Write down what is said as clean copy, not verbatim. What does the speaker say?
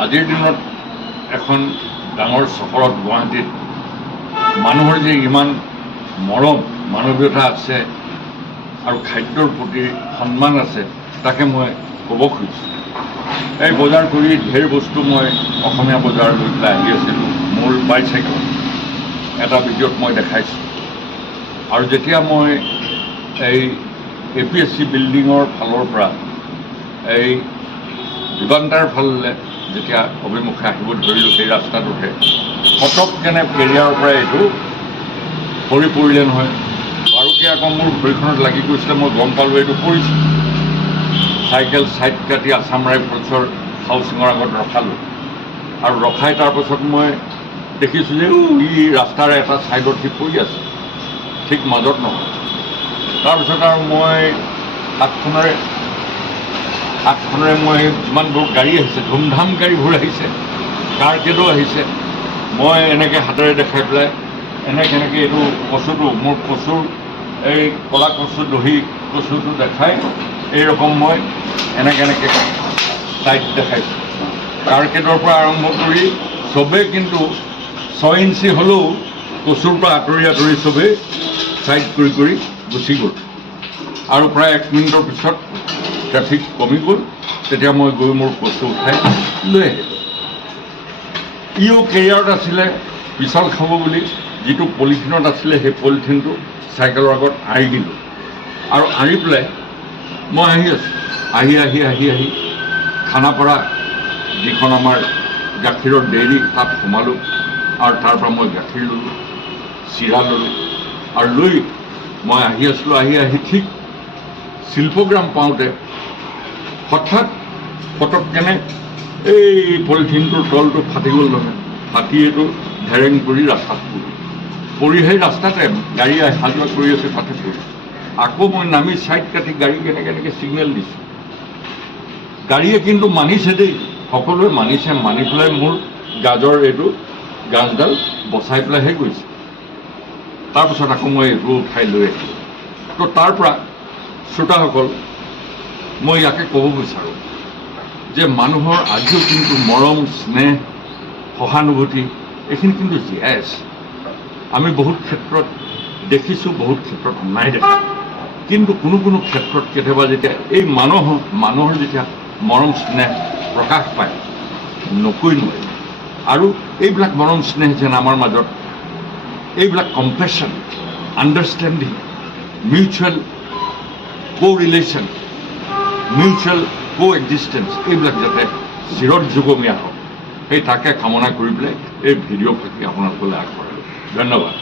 আজিৰ দিনত এখন ডাঙৰ চহৰত গুৱাহাটীত মানুহৰ যে ইমান মৰম মানৱীয়তা আছে আৰু খাদ্যৰ প্ৰতি সন্মান আছে তাকে মই ক'ব খুজিছোঁ। এই বজাৰ কৰি ঢেৰ বস্তু মই অসমীয়া বজাৰ লৈ পেলাই আহি আছিলোঁ মোৰ বাইচাইকেলত, এটা ভিডিঅ'ত মই দেখাইছোঁ। আৰু যেতিয়া মই এই APSC বিল্ডিঙৰ ফালৰ পৰা এই দিগন্তাৰ ফাললৈ যেতিয়া অভিমুখে আহিব ধৰিলোঁ সেই ৰাস্তাটোতে ফটককেনে কেৰিয়াৰৰ পৰা এইটো সৰি পৰিলে নহয়। বাৰুকৈ আকৌ মোৰ ভৰিখনত লাগি গৈছিলে, মই গম পালোঁ এইটো পৰিছে। চাইকেল ছাইড কাটি আছাম ৰাইফলছৰ হাউচিঙৰ আগত ৰখালোঁ আৰু ৰখাই তাৰপাছত মই দেখিছোঁ যে ই ৰাস্তাৰ এটা ছাইডত সি পৰি আছে, ঠিক মাজত নহয়। তাৰপিছত আৰু মই হাতখনেৰে মই যিমানবোৰ গাড়ী আহিছে, ধুমধাম গাড়ীবোৰ আহিছে, কাৰকেডো আহিছে, মই এনেকৈ হাতেৰে দেখাই পেলাই এনেকৈ এইটো কচুটো, মোৰ কচুৰ এই ক'লা কচু দহি কচুটো দেখাই এইৰকম মই এনেকৈ টাইট দেখাইছোঁ। কাৰকেডৰ পৰা আৰম্ভ কৰি চবেই কিন্তু 6 ইঞ্চি হ'লেও কচুৰ পৰা আঁতৰি চবেই ছাইড কৰি গুচি গ'ল। আৰু প্ৰায় 1 মিনিটৰ পিছত ট্ৰেফিক কমি গ'ল। তেতিয়া মই গৈ মোৰ কচু উঠাই লৈ আহিলোঁ। ইও কেৰিয়াৰত আছিলে পিছল খাব বুলি, যিটো পলিথিনত আছিলে সেই পলিথিনটো চাইকেলৰ আগত আঁৰি দিলোঁ আৰু আঁৰি পেলাই মই আহি আছোঁ। আহি খানাপাৰা যিখন আমাৰ গাখীৰৰ ডেইৰী তাত সোমালোঁ আৰু তাৰ পৰা মই গাখীৰ ল'লোঁ, চিৰা ল'লোঁ আৰু লৈ মই আহি আছিলোঁ। আহি ঠিক শিল্পগ্ৰাম পাওঁতে হঠাৎ ফটককেনে এই পলিথিনটোৰ তলটো ফাটি গ'ল নহয়। ফাটি এইটো ঢেৰেং পৰি ৰাস্তাত পৰি সেই ৰাস্তাতে গাড়ী অহা যোৱা কৰি আছে, তাতে পৰি আকৌ মই নামি ছাইড কাটি গাড়ীক এনেকৈ ছিগনেল দিছোঁ। গাড়ীয়ে কিন্তু মানিছে দেই, সকলোৱে মানিছে, মানি পেলাই মোৰ গাজৰ এইটো গাজডাল বচাই পেলাইহে গৈছে। তাৰপিছত আকৌ মই এইটো উঠাই লৈ আহিলোঁ। তো তাৰ পৰা শ্ৰোতাসকল মই ইয়াকে ক'ব বিচাৰোঁ যে মানুহৰ আজিও কিন্তু মৰম, স্নেহ, সহানুভূতি এইখিনি কিন্তু জীয়াই আছে। আমি বহুত ক্ষেত্ৰত দেখিছোঁ, বহুত ক্ষেত্ৰত নাই দেখা, কিন্তু কোনো ক্ষেত্ৰত কেতিয়াবা যেতিয়া এই মানুহৰ যেতিয়া মৰম স্নেহ প্ৰকাশ পায় নকৈ নোৱাৰে। আৰু এইবিলাক মৰম স্নেহ যেন আমাৰ মাজত এইবিলাক compassion, understanding, mutual relation, mutual existence এইবিলাক যাতে চিৰযুগমীয়া হওক, সেই তাকে কামনা কৰি পেলাই এই ভিডিঅ' ফাঁকি আপোনালোকলৈ আগবঢ়ালোঁ। ধন্যবাদ।